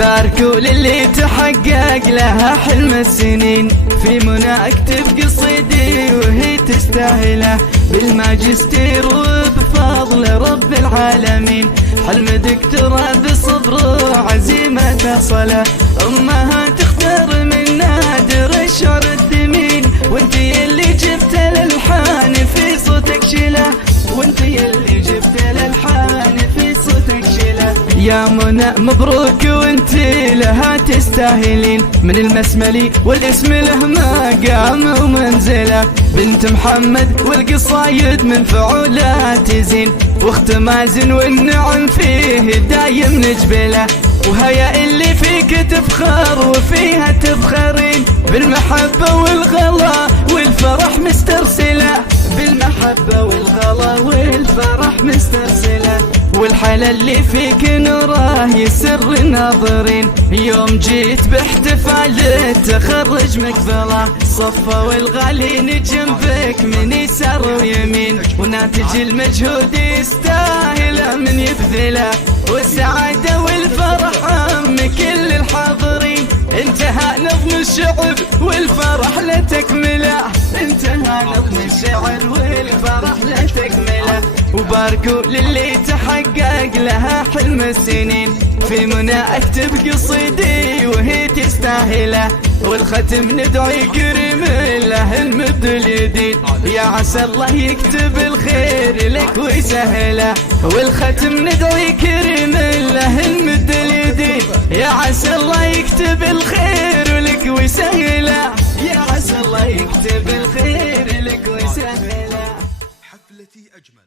باركوا للي تحقق لها حلم السنين، في منى اكتب قصيدي وهي تستاهله، بالماجستير وبفضل رب العالمين، حلم دكتوراه بصبر وعزيمة تصله، امها تختار من نادر الشعر الثمين، وانتي اللي جبت الالحان في صوتك شله، وانتي اللي جبت الالحان في صوتك شله، يا منى مبروك وانتي لها تستاهلين، من المسملي والاسم له مقام ومنزله، بنت محمد والقصايد من فعولها تزين، واخت مازن والنعم فيه دايم نجبله، وهيا اللي فيك تفخر وفيها تفخرين، بالمحبة والغلا والفرح مسترسلة، بالمحبة والغلا والفرح مسترسلة، والحلا اللي فيك نوره يسر الناظرين، يوم جيت باحتفال التخرج مقبله، صفة والغالين جنبك من يسار ويمين، وناتج المجهود يستاهل من يبذله، والسعادة والفرح عم كل الحاضرين، انتهى نظم الشعر والفرح لتكمله، انتهى نظم الشعر والفرح لتكمله، وباركوا للي تحقق لها حلم السنين، في منى اكتب قصيدي وهي تستاهله، والختم ندعي كريم له المد اليدين، يا عسى الله يكتب الخير لك ويسهله، والختم ندعي كريم له المد اليدين، يا عسى الله يكتب الخير لك ويسهله، يا عسى الله يكتب الخير لك ويسهله. حفلتي أجمل.